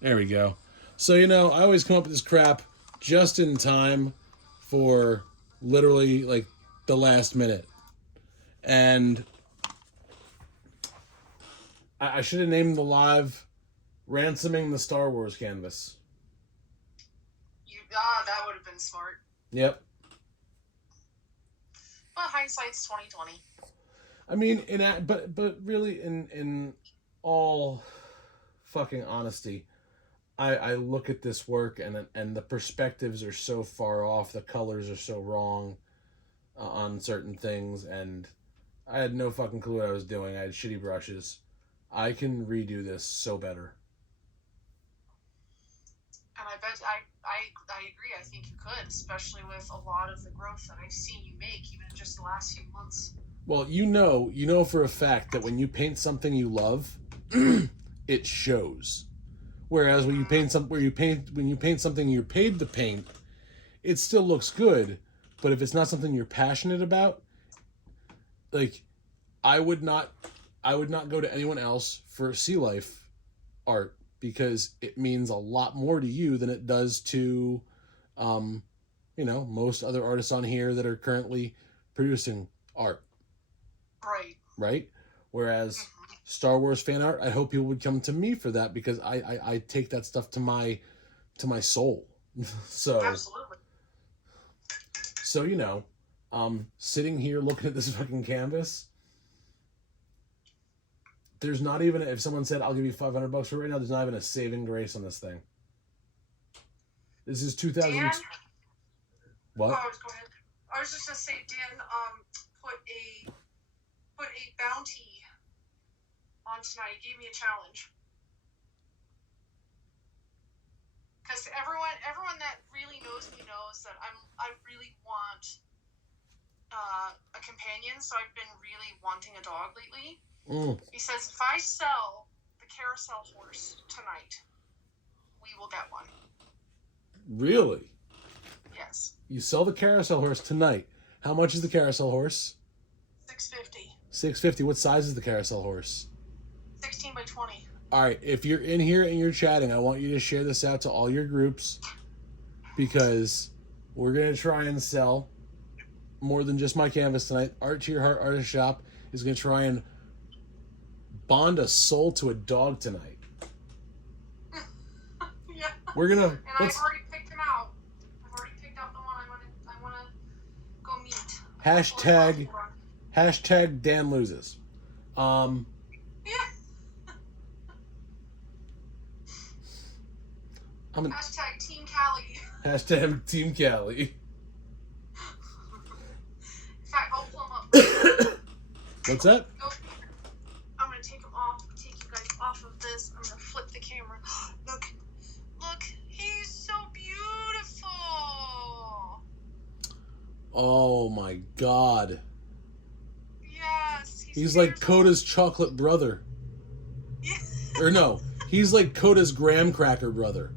There we go. So, I always come up with this crap just in time for literally like the last minute. And I should have named the live Ransoming the Star Wars Canvas. That would have been smart. Yep. But hindsight's 2020. I mean, but really, in all fucking honesty, I look at this work and the perspectives are so far off, the colors are so wrong on certain things, and I had no fucking clue what I was doing. I had shitty brushes. I can redo this so better. And I bet I agree. I think you could, especially with a lot of the growth that I've seen you make, even in just the last few months. Well, you know for a fact that when you paint something you love, it shows. Whereas when you paint something you're paid to paint, it still looks good. But if it's not something you're passionate about, like I would not go to anyone else for sea life art because it means a lot more to you than it does to, most other artists on here that are currently producing art. Right. Right? Whereas Star Wars fan art, I hope people would come to me for that because I take that stuff to my soul. So Absolutely. So sitting here looking at this fucking canvas, there's not even, if someone said I'll give you $500 for it right now, there's not even a saving grace on this thing. This is 2000. Dan? What? Oh, go ahead. I was just gonna say, Dan, put a bounty on tonight. He gave me a challenge. Because everyone that really knows me knows that I really want a companion. So I've been really wanting a dog lately. He says, if I sell the carousel horse tonight, we will get one. Really? Yes. You sell the carousel horse tonight. How much is the carousel horse? $650. $650. What size is the carousel horse? 16 by 20. All right. If you're in here and you're chatting, I want you to share this out to all your groups because we're going to try and sell more than just my canvas tonight. Art to Your Heart Artist Shop is going to try and bond a soul to a dog tonight. Yeah. We're gonna. And I've already picked him out. I've already picked out the one I want to go meet. Hashtag Dan loses. Yeah. Hashtag Team Cali. Hashtag Team Cali. In fact, I'll pull him up. What's that? I'm gonna take him off. Take you guys off of this. I'm gonna flip the camera. Look, he's so beautiful. Oh my God. Yes. He's like Coda's chocolate brother. Yeah. Or no, he's like Coda's graham cracker brother.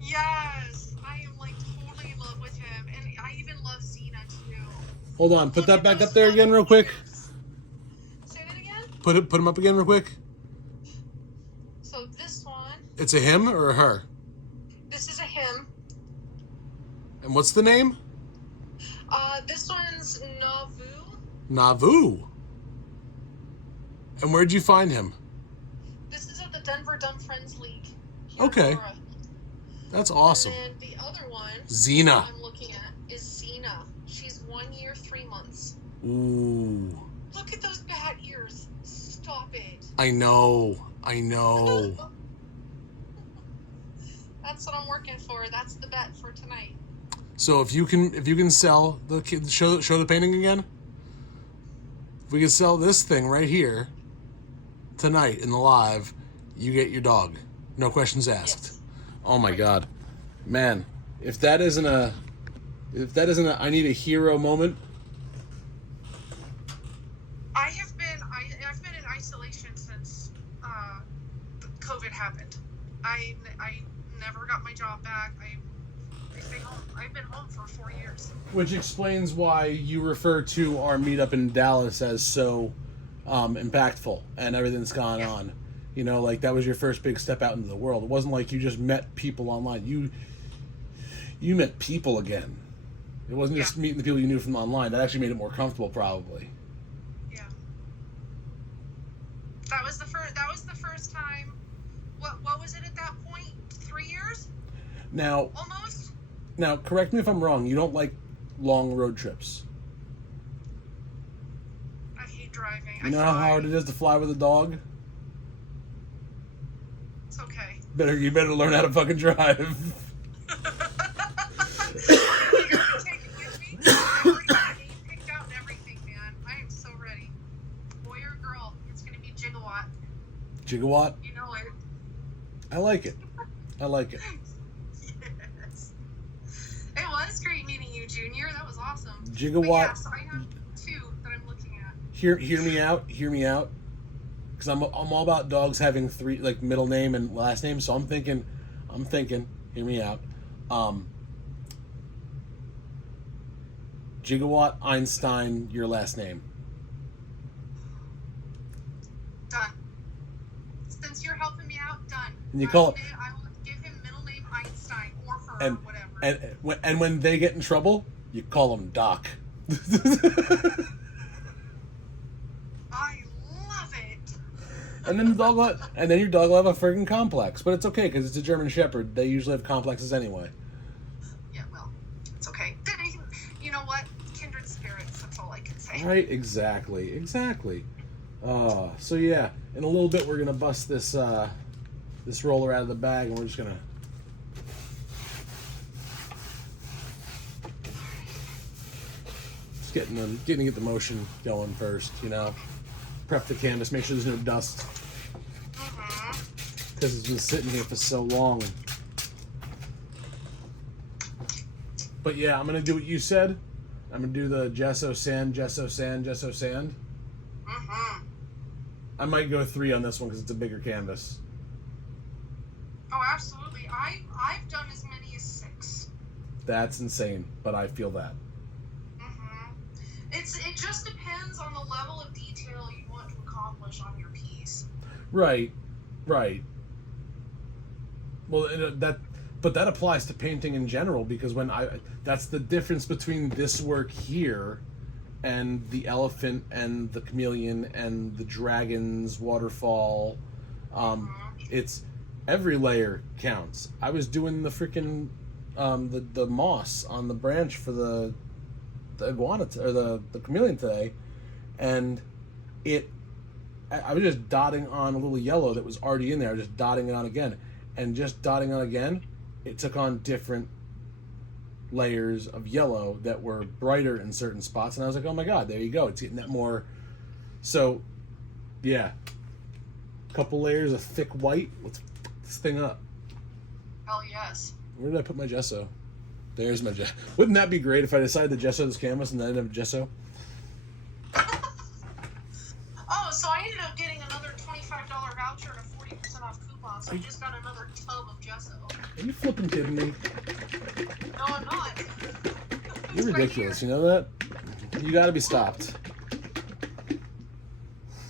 Yes, I am like totally in love with him, and I even love Xena too. Hold on, put that back up there again real quick. Say that again? Put him up again real quick. So this one. It's a him or a her? This is a him. And what's the name? This one's Navu. Navu. And where'd you find him? This is at the Denver Dumb Friends League. Okay. That's awesome. And then the other one Xena. I'm looking at is Xena. She's 1 year, 3 months. Ooh. Look at those bad ears. Stop it. I know. That's what I'm working for. That's the bet for tonight. So if you can sell show the painting again. If we can sell this thing right here tonight in the live, you get your dog. No questions asked. Yes. Oh my God, man! If that isn't a I need a hero moment. I've been in isolation since COVID happened. I never got my job back. I stayed home. I've been home for 4 years. Which explains why you refer to our meetup in Dallas as so impactful and everything that's gone on. You know, like that was your first big step out into the world. It wasn't like you just met people online. You met people again. It wasn't just meeting the people you knew from online. That actually made it more comfortable, probably. Yeah. That was the first. That was the first time. What was it at that point? 3 years? Now, almost. Now, correct me if I'm wrong. You don't like long road trips. I hate driving. You know how hard it is to fly with a dog? It's okay. You better learn how to fucking drive. You're gonna take it with me? I've already got a name picked out and everything, man. I am so ready. Boy or girl, it's gonna be Gigawatt. Gigawatt? You know it. I like it. I like it. Yes. It was great meeting you, Junior. That was awesome. Gigawatt. But yeah, so I have 2 that I'm looking at. Hear me out. Hear me out. Because I'm all about dogs having 3 like middle name and last name. So I'm thinking. Hear me out. Gigawatt Einstein, your last name. Done. Since you're helping me out, done. And you call it. I will give him middle name Einstein or her or whatever. And when they get in trouble, you call them Doc. I love it. And then your dog will have a friggin' complex, but it's okay because it's a German Shepherd. They usually have complexes anyway. Yeah, well, it's okay. You know what? Kindred spirits. That's all I can say. Right? Exactly. So yeah, in a little bit we're gonna bust this this roller out of the bag, and we're just gonna. Getting to get the motion going first, you know. Prep the canvas, make sure there's no dust. Because it's been sitting here for so long. But yeah, I'm going to do what you said. I'm going to do the gesso, sand, gesso, sand, gesso, sand. I might go 3 on this one because it's a bigger canvas. Oh, absolutely. I've done as many as 6. That's insane, but I feel that. It just depends on the level of detail you want to accomplish on your piece. Right. Well, but that applies to painting in general because that's the difference between this work here and the elephant and the chameleon and the dragon's waterfall. It's every layer counts. I was doing the freaking the moss on the branch for the iguana or the chameleon today, and I was just dotting on a little yellow that was already in there, just dotting it on again, and just dotting on again, it took on different layers of yellow that were brighter in certain spots, and I was like, oh my god, there you go, it's getting that more. So yeah, a couple layers of thick white. Let's fuck this thing up. Hell yes. Where did I put my gesso? There's my gesso. Wouldn't that be great if I decided to gesso this canvas and then I didn't have gesso? Oh, so I ended up getting another $25 voucher and a 40% off coupon, so I just got another tub of gesso. Are you flipping kidding me? No, I'm not. You're ridiculous, you know that? You gotta be stopped.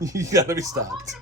You gotta be stopped.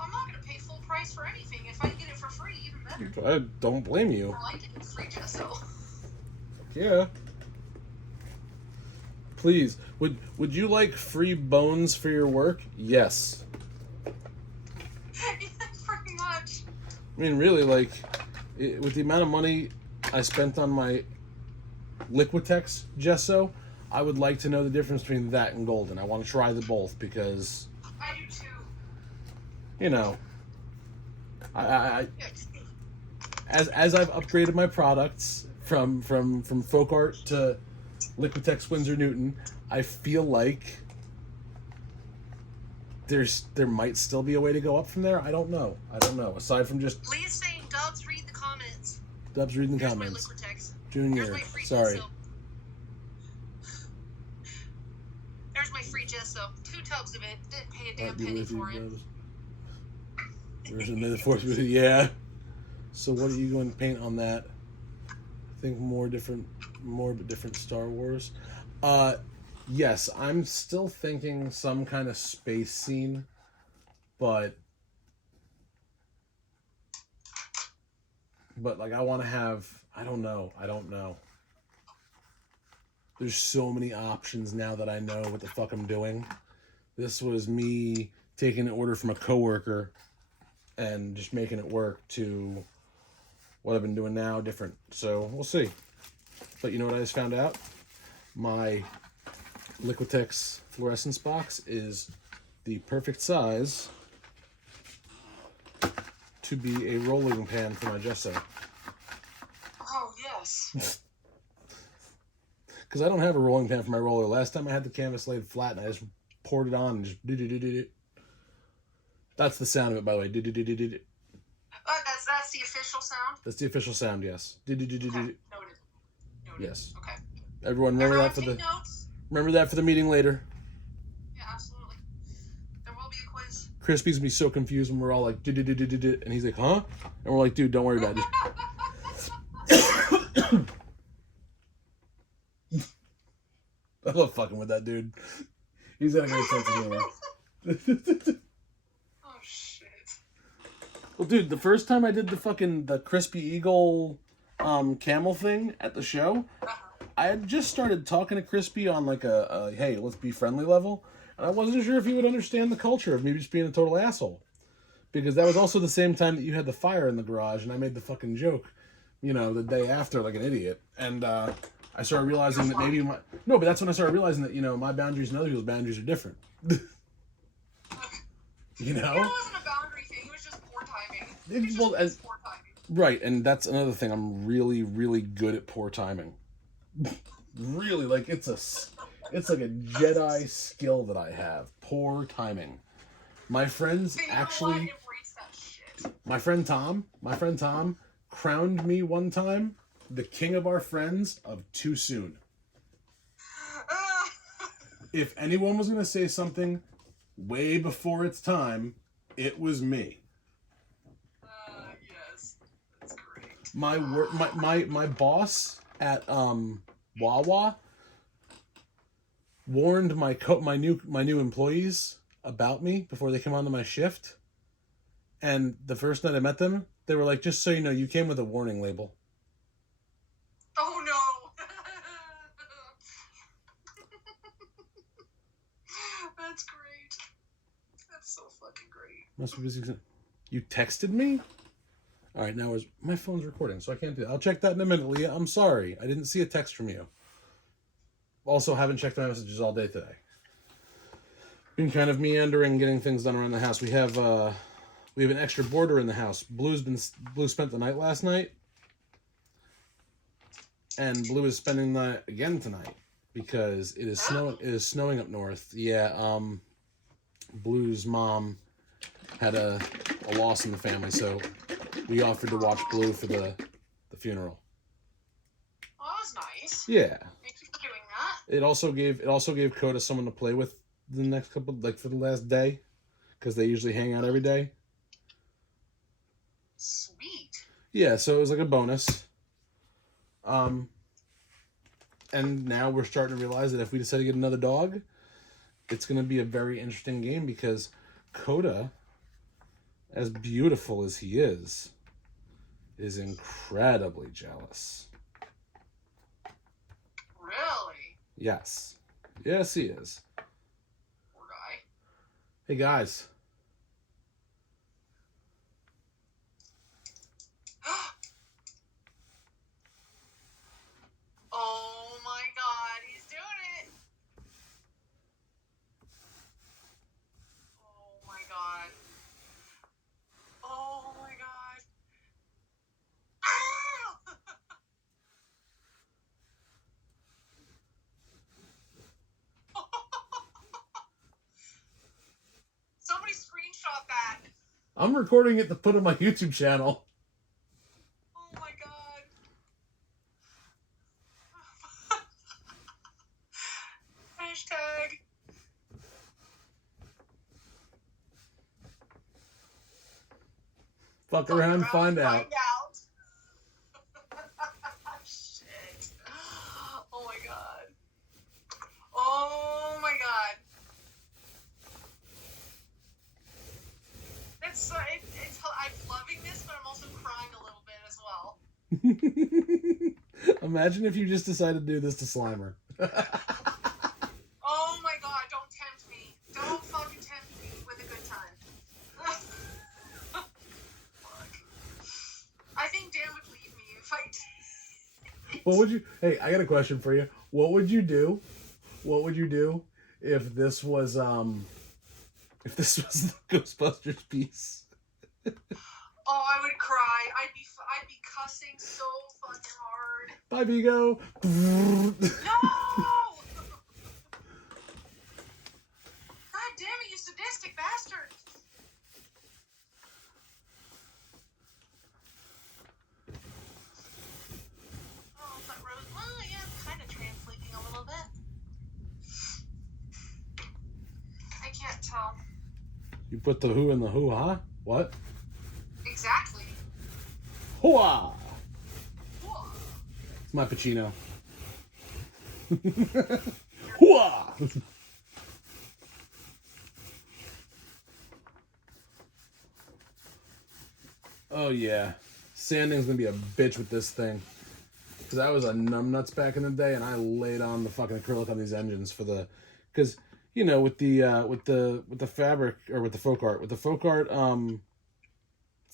I'm not gonna pay full price for anything. If I get it for free, even better. I don't blame you. I like it free gesso. Yeah. Please, would you like free bones for your work? Yes. Yeah, pretty much. I mean, really, like, with the amount of money I spent on my Liquitex gesso, I would like to know the difference between that and golden. I want to try the both because, I do too. you know, as I've upgraded my products from folk art to Liquitex Winsor Newton, I feel like there might still be a way to go up from there. I don't know. Aside from just Lee's saying, Dubs, read the comments. Dubs reading the Here's comments. My Liquitex. Junior, Here's my free sorry. gesso. There's my free gesso. 2 tubs of it. Didn't pay a damn penny for it. There's another force. Yeah. So what are you going to paint on that? I think more different Star Wars. Yes, I'm still thinking some kind of space scene, but But like I want to have, I don't know. There's so many options now that I know what the fuck I'm doing. This was me taking an order from a coworker and just making it work to what I've been doing now, different. So we'll see. But you know what I just found out? My Liquitex fluorescence box is the perfect size to be a rolling pan for my gesso. Oh, yes. Because I don't have a rolling pan for my roller. Last time I had the canvas laid flat and I just poured it on and just do. That's the sound of it, by the way. Do. That's the official sound? That's the official sound, yes. Do. Okay. Noted. Yes. Okay. Everyone remember that for the notes? remember that for the meeting later. Yeah, absolutely. There will be a quiz. Crispy's gonna be so confused when we're all like do, and he's like, huh? And we're like, dude, don't worry about it. I love fucking with that dude. He's got a great sense of humor. Oh shit. Well, dude, the first time I did the Crispy Eagle camel thing at the show, I had just started talking to Crispy on like a hey, let's be friendly level, and I wasn't sure if he would understand the culture of me just being a total asshole. Because that was also the same time that you had the fire in the garage, and I made the fucking joke, the day after like an idiot. And I started realizing that maybe but that's when I started realizing that, my boundaries and other people's boundaries are different. It wasn't a boundary thing, it was just poor timing. Poor timing. Right, and that's another thing. I'm really, really good at poor timing. Really, like it's like a Jedi skill that I have. Poor timing. My friends actually embrace that shit. My friend Tom crowned me one time the king of our friends of too soon. If anyone was going to say something way before its time, it was me. Yes. That's great. My boss at Wawa warned my new employees about me before they come onto my shift. And the first night I met them, they were like, just so you know, you came with a warning label. Oh no. That's great. That's so fucking great. Must be busy. You texted me? All right, now my phone's recording, so I can't do that. I'll check that in a minute, Leah. I'm sorry. I didn't see a text from you. Also, haven't checked my messages all day today. Been kind of meandering, getting things done around the house. We have an extra boarder in the house. Blue spent the night last night, and Blue is spending the night again tonight because it is snowing up north. Yeah, Blue's mom had a loss in the family, so we offered to watch Blue for the funeral. Oh, that was nice. Yeah. Thank you for doing that. It also gave Coda someone to play with the next couple, like for the last day, because they usually hang out every day. Sweet. Yeah, so it was like a bonus. And now we're starting to realize that if we decide to get another dog, it's going to be a very interesting game because Coda, as beautiful as he is incredibly jealous. Really? Yes. Yes, he is. Poor guy. Hey, guys. Oh my god, he's doing it! Oh my god. Oh my god. Somebody screenshot that. I'm recording it to put on my YouTube channel. Oh my god. Hashtag. Fuck around, find out. Shit. Oh my god. Oh my god. I'm loving this, but I'm also crying a little bit as well. Imagine if you just decided to do this to Slimer. Oh my god, don't tempt me. Don't fucking tempt me with a good time. Fuck. I think Dan would leave me if I did. What would you... Hey, I got a question for you. What would you do? What would you do if this was the Ghostbusters piece? Oh, I would cry. I'd be cussing so fucking hard. Bye, Vigo. No! God damn it, you sadistic bastard! Oh, but Rose, well, yeah, kind of translating a little bit. I can't tell. You put the who in the who, huh? What? Exactly. Hooah! Cool. It's my Pacino. Hooah! Oh yeah, sanding's gonna be a bitch with this thing. Cause I was a numbnuts back in the day, and I laid on the fucking acrylic on these engines for the, cause you know with the fabric or with the folk art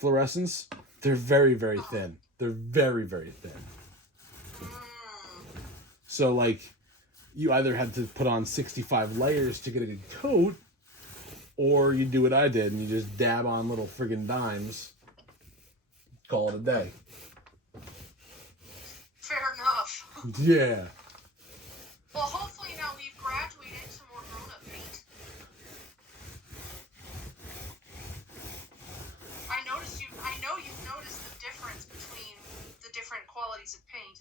fluorescents, they're very thin. They're very thin. So like, you either had to put on 65 layers to get a good coat, or you do what I did and you just dab on little friggin' dimes. Call it a day. Fair enough. Yeah. Well, hopefully now we've graduated to more grown-up paint. I know you've noticed the difference between the different qualities of paint.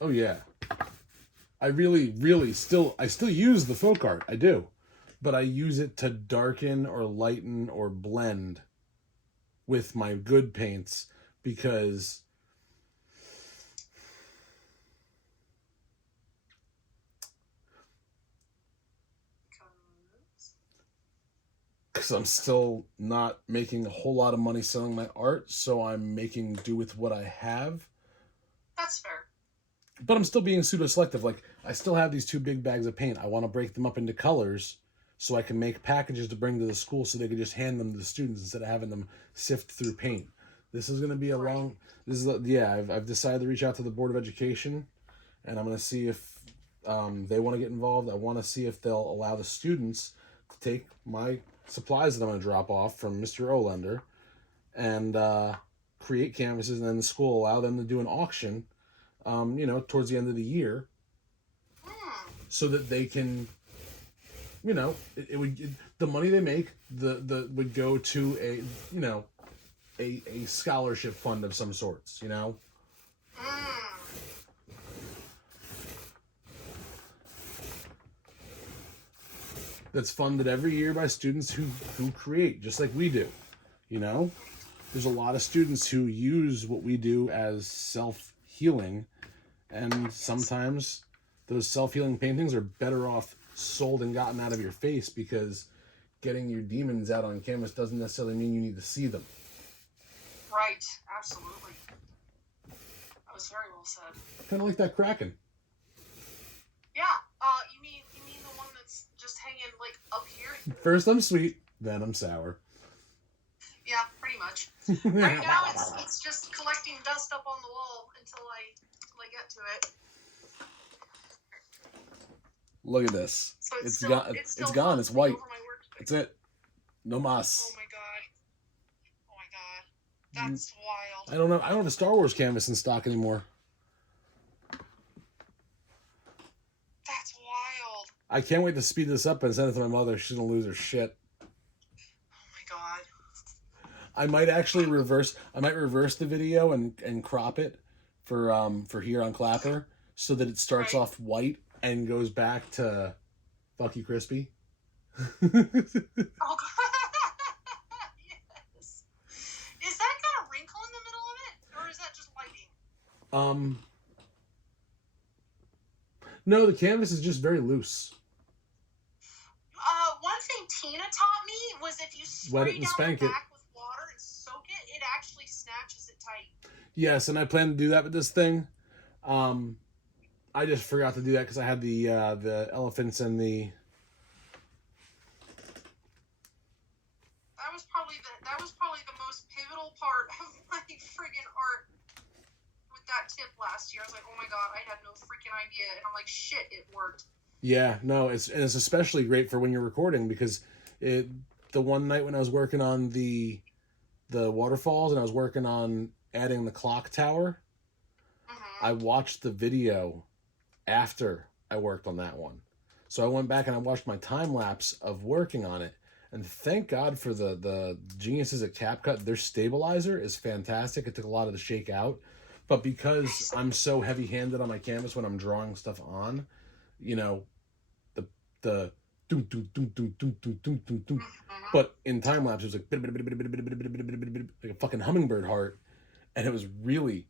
Oh yeah. I still use the folk art. I do. But I use it to darken or lighten or blend with my good paints because I'm still not making a whole lot of money selling my art, so I'm making do with what I have. That's fair. But I'm still being pseudo-selective. Like, I still have these 2 big bags of paint. I want to break them up into colors so I can make packages to bring to the school so they can just hand them to the students instead of having them sift through paint. This is going to be a long... I've decided to reach out to the Board of Education, and I'm going to see if they want to get involved. I want to see if they'll allow the students to take my supplies that I'm going to drop off from Mr. Olender and create canvases, and then the school allow them to do an auction towards the end of the year, so that they can, the money they make, would go to a scholarship fund of some sorts, That's funded every year by students who create, just like we do, There's a lot of students who use what we do as self-healing, and sometimes those self-healing paintings are better off sold and gotten out of your face, because getting your demons out on canvas doesn't necessarily mean you need to see them. Right, absolutely. That was very well said. Kind of like that Kraken. Yeah, you mean the one that's just hanging like up here? First I'm sweet, then I'm sour. Yeah, pretty much. Right now it's just collecting dust up on the wall until I get to it. Look at this. So It's gone. It's white. It's it. No mas. Oh my god. That's wild. I don't have a Star Wars canvas in stock anymore. That's wild. I can't wait to speed this up and send it to my mother. She's gonna lose her shit. Oh my god. I might actually reverse the video and crop it for here on Clapper, so that it starts off white and goes back to fuck you crispy. Oh god. Yes. Is that got a wrinkle in the middle of it, or is that just lighting? No, the canvas is just very loose. One thing Tina taught me was if you spray Wet it and down spank the it. back with water and soak it, it actually snatches it tight. Yes, and I plan to do that with this thing. I just forgot to do that because I had the elephants and the. That was probably the most pivotal part of my friggin' art with that tip last year. I was like, oh my god, I had no freaking idea, and I'm like, shit, it worked. Yeah, no, it's especially great for when you're recording because the one night when I was working on the waterfalls and I was working on adding the clock tower, I watched the video after I worked on that one. So I went back and I watched my time lapse of working on it. And thank God for the geniuses at CapCut. Their stabilizer is fantastic. It took a lot of the shake out. But because I'm so heavy handed on my canvas when I'm drawing stuff on, you know, the doom doom doom doom doom doom doom doom doom. But in time lapse, it was like a fucking hummingbird heart, and it was really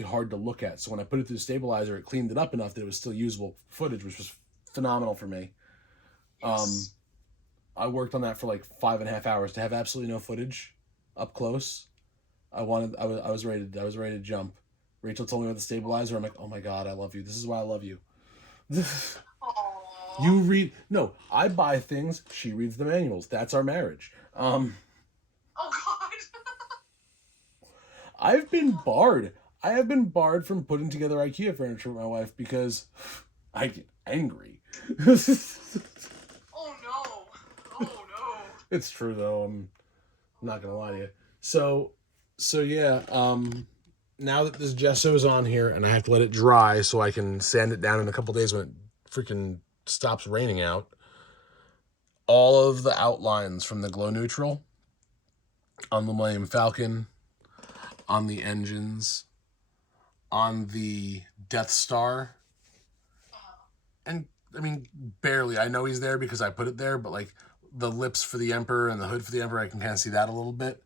hard to look at. So when I put it through the stabilizer, it cleaned it up enough that it was still usable footage, which was phenomenal for me. Yes. I worked on that for like 5.5 hours to have absolutely no footage up close. I was ready to jump. Rachel told me about the stabilizer. I'm like, oh my god, I love you. This is why I love you. You read no, I buy things. She reads the manuals. That's our marriage. Oh god. I've been barred. I have been barred from putting together IKEA furniture with my wife because I get angry. Oh no. Oh no. It's true though. I'm not gonna lie to you. So yeah. Now that this gesso's on here and I have to let it dry so I can sand it down in a couple days when it freaking stops raining out. All of the outlines from the glow neutral on the Millennium Falcon, on the engines, on the Death Star, and I mean barely. I know he's there because I put it there, but like the lips for the Emperor and the hood for the Emperor, I can kind of see that a little bit.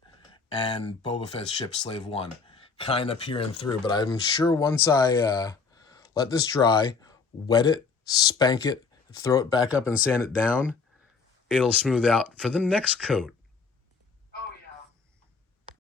And Boba Fett's ship Slave One, kind of peering through. But I'm sure once I let this dry, wet it, spank it, throw it back up and sand it down, it'll smooth out for the next coat